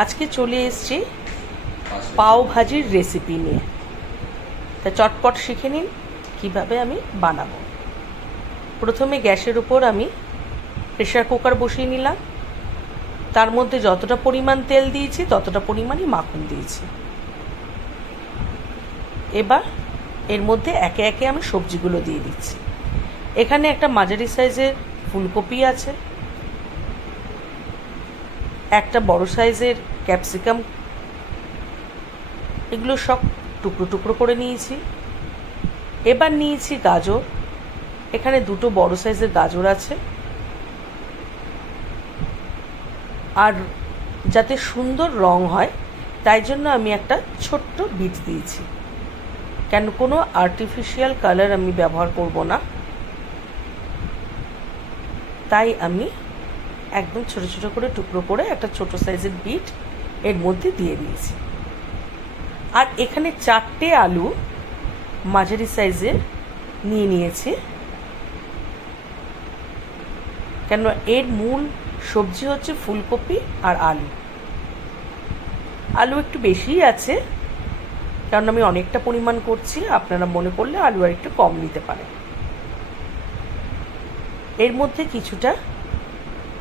আজকে চলে এসেছি পাও ভাজির রেসিপি নিয়ে। তা চটপট শিখে নিন কীভাবে আমি বানাবো। প্রথমে গ্যাসের উপর আমি প্রেশার কুকার বসিয়ে নিলাম। তার মধ্যে যতটা পরিমাণ তেল দিয়েছি ততটা পরিমাণই মাখন দিয়েছি। এবার এর মধ্যে একে একে আমি সবজিগুলো দিয়ে দিচ্ছি। এখানে একটা মাঝারি সাইজের ফুলকপি আছে, একটা বড় সাইজের ক্যাপসিকাম, এগুলো সব টুকরো টুকরো করে নিয়েছি। এবার নিয়েছি গাজর, এখানে দুটো বড় সাইজের গাজর আছে। আর যাতে সুন্দর রং হয় তাই জন্য আমি একটা ছোট্ট বিট দিয়েছি, কেন কোনো আর্টিফিশিয়াল কালার আমি ব্যবহার করব না, তাই আমি একদম ছোট ছোট করে টুকরো করে একটা ছোট সাইজের বিট এর মধ্যে দিয়ে দিয়েছি। আর এখানে 4টে আলু মাঝারি সাইজের নিয়ে নিয়েছি, কেন এর মূল সবজি হচ্ছে ফুলকপি আর আলু। আলু একটু বেশিই আছে, কারণ আমি অনেকটা পরিমাণ করছি। আপনারা মনে করলে আলু আর একটু কম নিতে পারেন। এর মধ্যে কিছুটা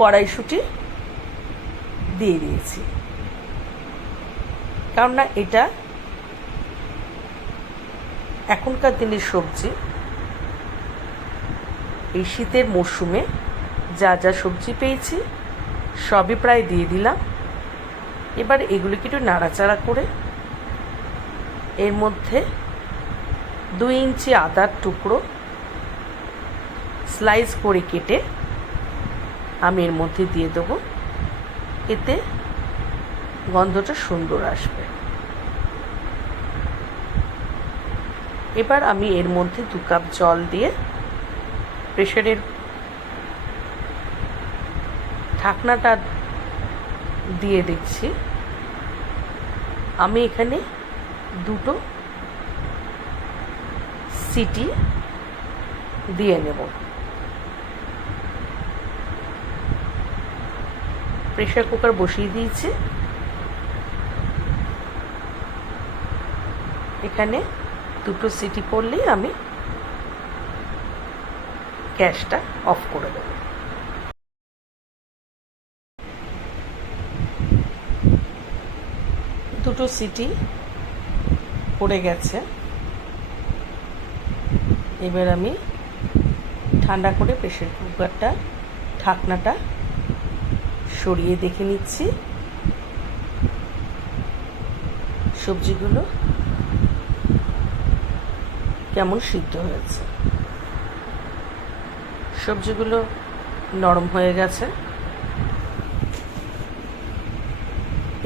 কড়াইশুঁটি দিয়ে দিয়েছি, কারণ না এটা এখনকার দিনের সবজি। এই শীতের মরশুমে যা যা সবজি পেয়েছি সবই প্রায় দিয়ে দিলাম। এবার এগুলিকে একটু নাড়াচাড়া করে এর মধ্যে 2 ইঞ্চি আদার টুকরো স্লাইস করে কেটে আমি এর মধ্যে দিয়ে দেবো, এতে গন্ধটা সুন্দর আসবে। এবার আমি এর মধ্যে 2 কাপ জল দিয়ে প্রেসারের ঢাকনাটা দিয়ে দিচ্ছি। আমি এখানে 2টো সিটি দিয়ে নেব। প্রেসার কুকার বসিয়ে দিয়েছি। এখানে 2টো সিটি পড়লেই আমি গ্যাসটা অফ করে দেব। দুটো সিটি পড়ে গেছে। এবার আমি ঠান্ডা করে প্রেসার কুকারটা ঢাকনাটা সরিয়ে দেখে নিচ্ছি সবজিগুলো কেমন সিদ্ধ হয়েছে। সবজিগুলো নরম হয়ে গেছে।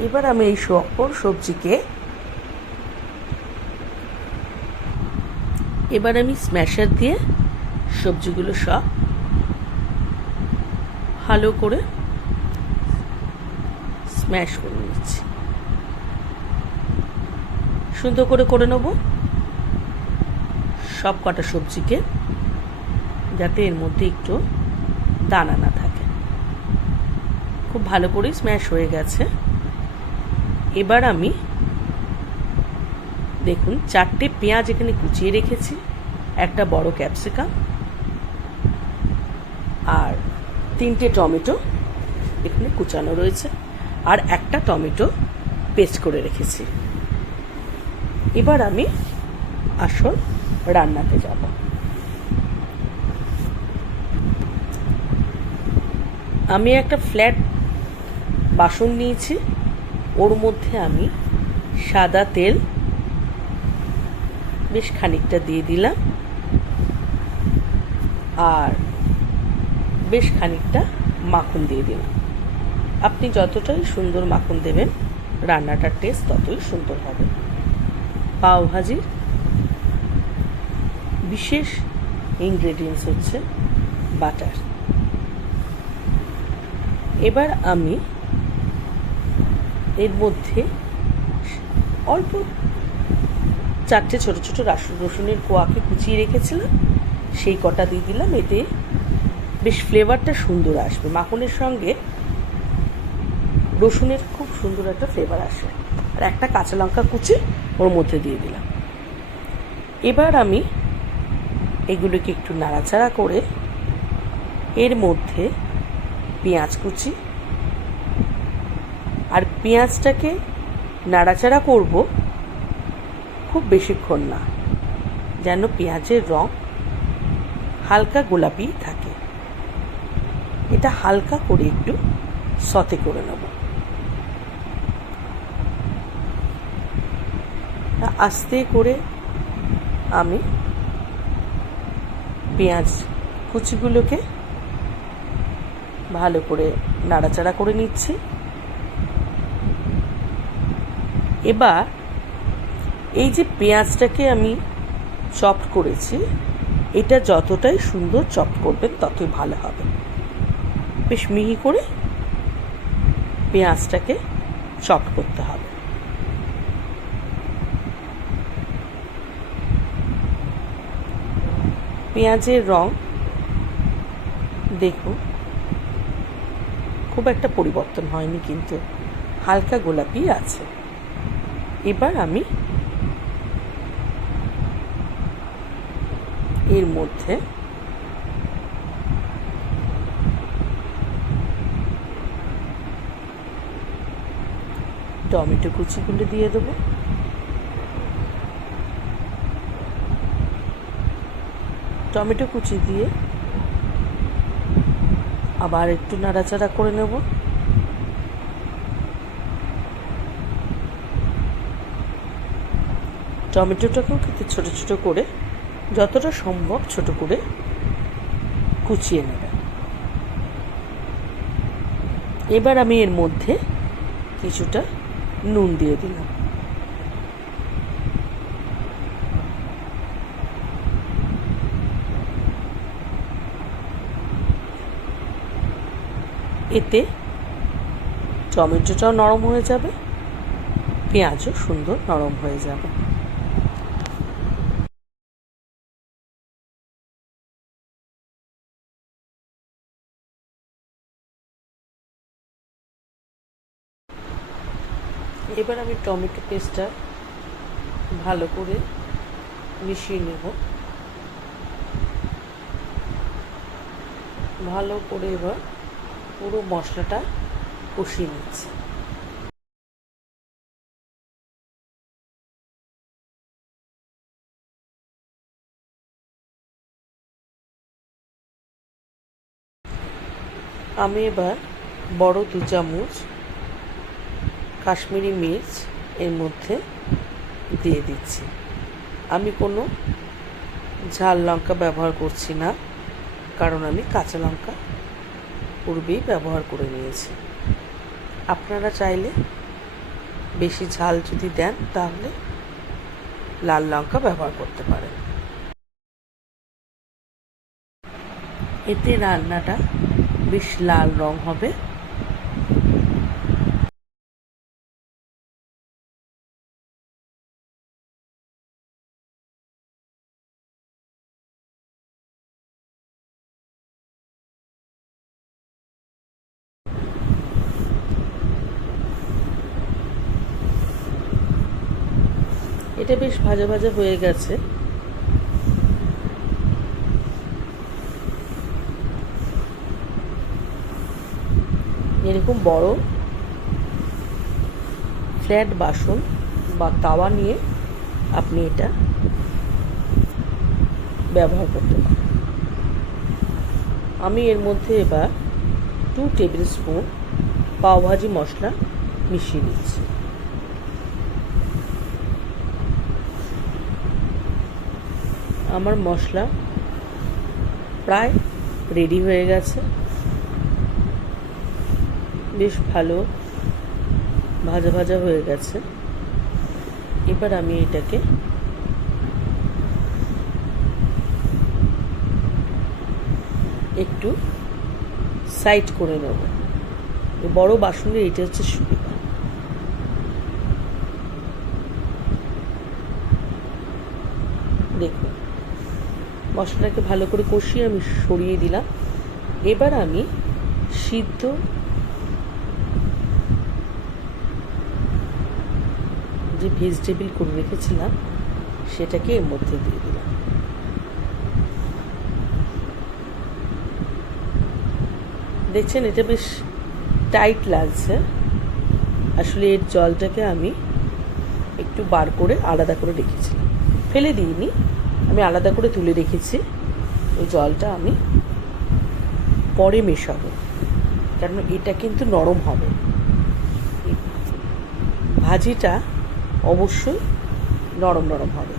এবার আমি এই সকল সবজিকে স্ম্যাশার দিয়ে সবজিগুলো সব ভালো করে স্ম্যাশ করে নিচ্ছি। সুন্দর করে নেব সব কটা সবজিকে, যাতে এর মধ্যে একটু দানা না থাকে। খুব ভালো করে স্ম্যাশ হয়ে গেছে। এবার আমি দেখুন 4টে পেঁয়াজ এখানে কুচিয়ে রেখেছি, একটা বড় ক্যাপসিকাম আর 3টে টমেটো এখানে কুচানো রয়েছে, আর একটা টমেটো পেস্ট করে রেখেছি। এবার আমি আসল রান্নাতে যাব। আমি একটা ফ্ল্যাট বাসন নিয়েছি, ওর মধ্যে আমি সাদা তেল বেশ খানিকটা দিয়ে দিলাম, আর বেশ খানিকটা মাখন দিয়ে দিলাম। আপনি যতটাই সুন্দর মাখন দেবেন রান্নাটার টেস্ট ততই সুন্দর হবে। পাও ভাজির বিশেষ ইনগ্রেডিয়েন্টস হচ্ছে বাটার। এবার আমি এর মধ্যে অল্প 4টে ছোট ছোট রসুনের কোয়াকে কুচিয়ে রেখেছিলাম, সেই কটা দিয়ে দিলাম। এতে বেশ ফ্লেভারটা সুন্দর আসবে। মাখনের সঙ্গে রসুনের খুব সুন্দর একটা ফ্লেভার আসে। আর একটা কাঁচা লঙ্কা কুচি ওর মধ্যে দিয়ে দিলাম। এবার আমি এগুলোকে একটু নাড়াচাড়া করে এর মধ্যে পেঁয়াজ কুচি, আর পেঁয়াজটাকে নাড়াচাড়া করব খুব বেশিক্ষণ না, যেন পেঁয়াজের রং হালকা গোলাপি থাকে। এটা হালকা করে একটু সতে করে নেব। আস্তে করে আমি পেঁয়াজ কুচিগুলোকে ভালো করে নাড়াচাড়া করে নিচ্ছি। এবার এই যে পেঁয়াজটাকে আমি চপ করেছি, এটা যতটাই সুন্দর চপ করবেন ততই ভালো হবে। বেশ মিহি করে পেঁয়াজটাকে চপ করতে হবে। পেঁয়াজের রং দেখুন খুব একটা পরিবর্তন হয়নি, কিন্তু হালকা গোলাপি আছে। এবার আমি এর মধ্যে টমেটো কুচিগুলো দিয়ে দেবো। টমেটো কুচি দিয়ে আবার একটু নাড়াচাড়া করে নেব। টমেটোটাকেও কিন্তু ছোট ছোট করে, যতটা সম্ভব ছোট করে কুচিয়ে নেবেন। এবার আমি এর মধ্যে কিছুটা নুন দিয়ে দিলাম। এতে টমেটোটাও নরম হয়ে যাবে, পেঁয়াজও সুন্দর নরম হয়ে যাবে। এবার আমি টমেটো পেস্টটা ভালো করে মিশিয়ে নেব। ভালো করে এবার পুরো মশলাটা কষিয়ে নিচ্ছি। আমি এবার বড় 2 চামচ কাশ্মীরি মির্চ এর মধ্যে দিয়ে দিচ্ছি। আমি কোনো ঝাল লঙ্কা ব্যবহার করছি না, কারণ আমি কাঁচা লঙ্কা পূর্বেই ব্যবহার করে নিয়েছি। আপনারা চাইলে বেশি ঝাল যদি দেন তাহলে লাল লঙ্কা ব্যবহার করতে পারেন। এতে রান্নাটা বেশ লাল রং হবে। এটা বেশ ভাজা ভাজা হয়ে গেছে। এরকম বড় ফ্ল্যাট বাসন বা তাওয়া নিয়ে আপনি এটা ব্যবহার করতে পারেন। আমি এর মধ্যে এবার 2 টেবিল স্পুন পাওভাজি মশলা মিশিয়ে দিচ্ছি। আমার মশলা প্রায় রেডি হয়ে গেছে। বেশ ভালো ভাজা ভাজা হয়ে গেছে। এবার আমি এটাকে একটু সাইড করে নেব। বড় বাসনে এটা হচ্ছে সুবিধা। দেখুন মশলাটাকে ভালো করে কষিয়ে আমি সরিয়ে দিলাম। এবার আমি সিদ্ধ যে ভেজিটেবল করে রেখেছিলাম সেটাকে এর মধ্যে দিয়ে দিলাম। দেখছেন এটা বেশ টাইট লাগছে, আসলে এর জলটাকে আমি একটু বার করে আলাদা করে রেখেছিলাম, ফেলে দিইনি, আমি আলাদা করে তুলে রেখেছি। ওই জলটা আমি পরে মেশাবো, কারণ এটা কিন্তু নরম হবে। ভাজিটা অবশ্যই নরম নরম হবে।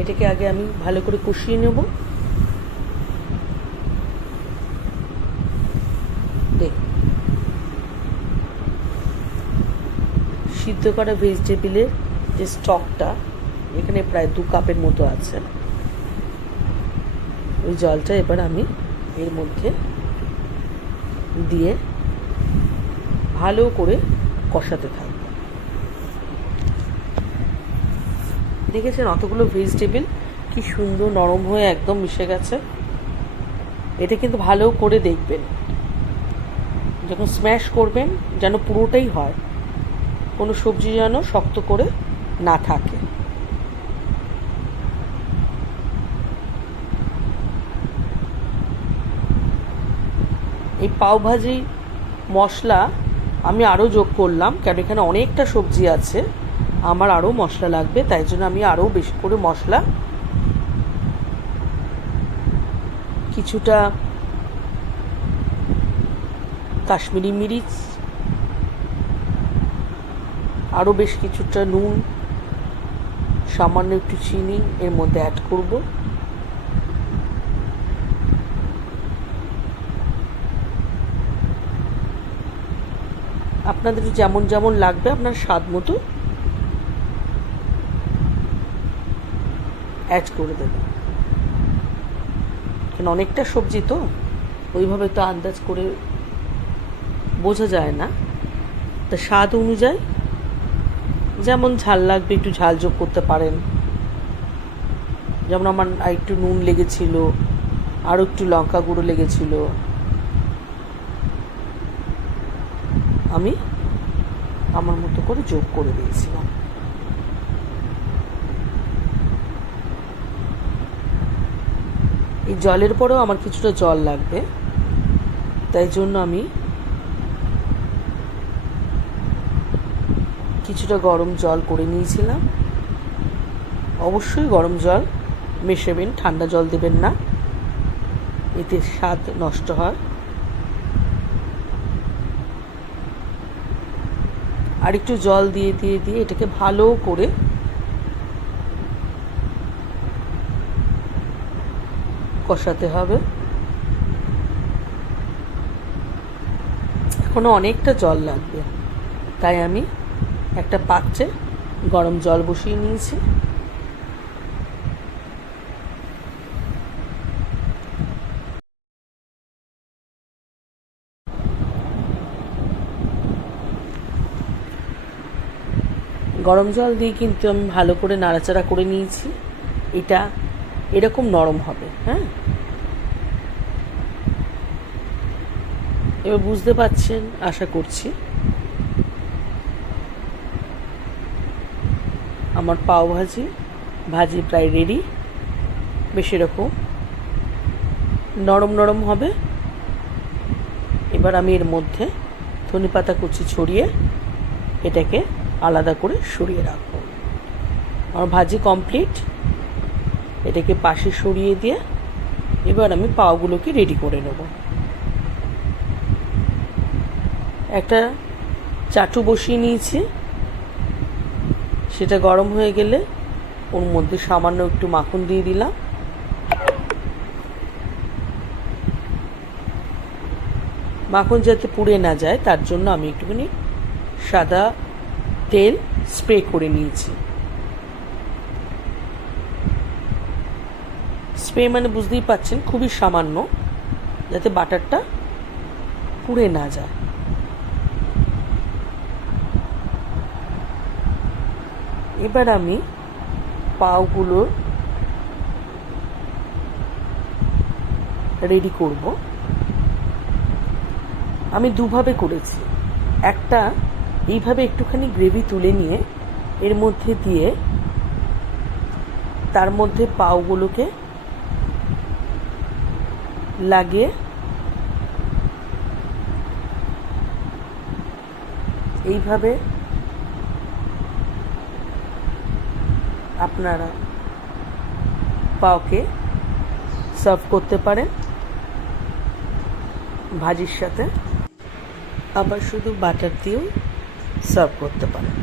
এটাকে আগে আমি ভালো করে কষিয়ে নেব। সিদ্ধ করা ভেজিটেবিলের যে স্টকটা এখানে প্রায় 2 কাপের মতো আছে, ওই জলটা এবার আমি এর মধ্যে দিয়ে ভালো করে কষাতে থাকব। দেখেছেন অতগুলো ভেজিটেবিল কি সুন্দর নরম হয়ে একদম মিশে গেছে। এটা কিন্তু ভালো করে দেখবেন, যখন স্ম্যাশ করবেন যেন পুরোটাই হয়, কোনো সবজি যেন শক্ত করে না থাকে। এই পাওভাজি মশলা আমি আরও যোগ করলাম, কারণ এখানে অনেকটা সবজি আছে, আমার আরও মশলা লাগবে, তাই জন্য আমি আরও বেশি করে মশলা, কিছুটা কাশ্মীরি মিরিচ, আরও বেশ কিছুটা নুন, সামান্য একটু চিনি এর মধ্যে অ্যাড করব। আপনাদের যেমন যেমন লাগবে আপনার স্বাদ মতো অ্যাড করে দেবেন, কারণ অনেকটা সবজি তো ওইভাবে তো আন্দাজ করে বোঝা যায় না। তা স্বাদ অনুযায়ী যেমন ঝাল লাগবে একটু ঝাল যোগ করতে পারেন। যেমন আমার একটু নুন লেগেছিল, আরও একটু লঙ্কা গুঁড়ো লেগেছিল, আমি আমার মতো করে যোগ করে দিয়েছিলাম। এই জলের পরেও আমার কিছুটা জল লাগবে, তাই জন্য আমি কিছুটা গরম জল করে নিয়েছিলাম। অবশ্যই গরম জল মেশাবেন, ঠান্ডা জল দেবেন না, এতে স্বাদ নষ্ট হয়। আর একটু জল দিয়ে দিয়ে দিয়ে এটাকে ভালো করে কষাতে হবে। এখনো অনেকটা জল লাগবে, তাই আমি একটা পাত্রে গরম জল বসিয়ে নিয়েছি। গরম জল দিয়ে কিন্তু আমি ভালো করে নাড়াচাড়া করে নিয়েছি। এটা এরকম নরম হবে। হ্যাঁ, এবার বুঝতে পারছেন আশা করছি। আমার পাও ভাজি প্রায় রেডি। বেশ এরকম নরম নরম হবে। এবার আমি এর মধ্যে ধনেপাতা কুচি ছড়িয়ে এটাকে আলাদা করে সরিয়ে রাখবো। আমার ভাজি কমপ্লিট। এটাকে পাশে সরিয়ে দিয়ে এবার আমি পাওগুলোকে রেডি করে নেব। একটা চাটু বসিয়ে নিয়েছি, সেটা গরম হয়ে গেলে ওর মধ্যে সামান্য একটু মাখন দিয়ে দিলাম। মাখন যাতে পুড়ে না যায় তার জন্য আমি একটুখানি সাদা তেল স্প্রে করে নিয়েছি। স্প্রে মানে বুঝতেই পাচ্ছেন খুবই সামান্য, যাতে বাটারটা পুড়ে না যায়। এবার আমি পাওগুলো রেডি করব। আমি দুভাবে করেছি। একটা এইভাবে একটুখানি গ্রেভি তুলে নিয়ে এর মধ্যে দিয়ে তার মধ্যে পাউগুলোকে লাগিয়ে এইভাবে আপনারা পাউকে সার্ভ করতে পারেন ভাজির সাথে, আবার শুধু বাটার দিয়েও সার্ভ করতে পারেন।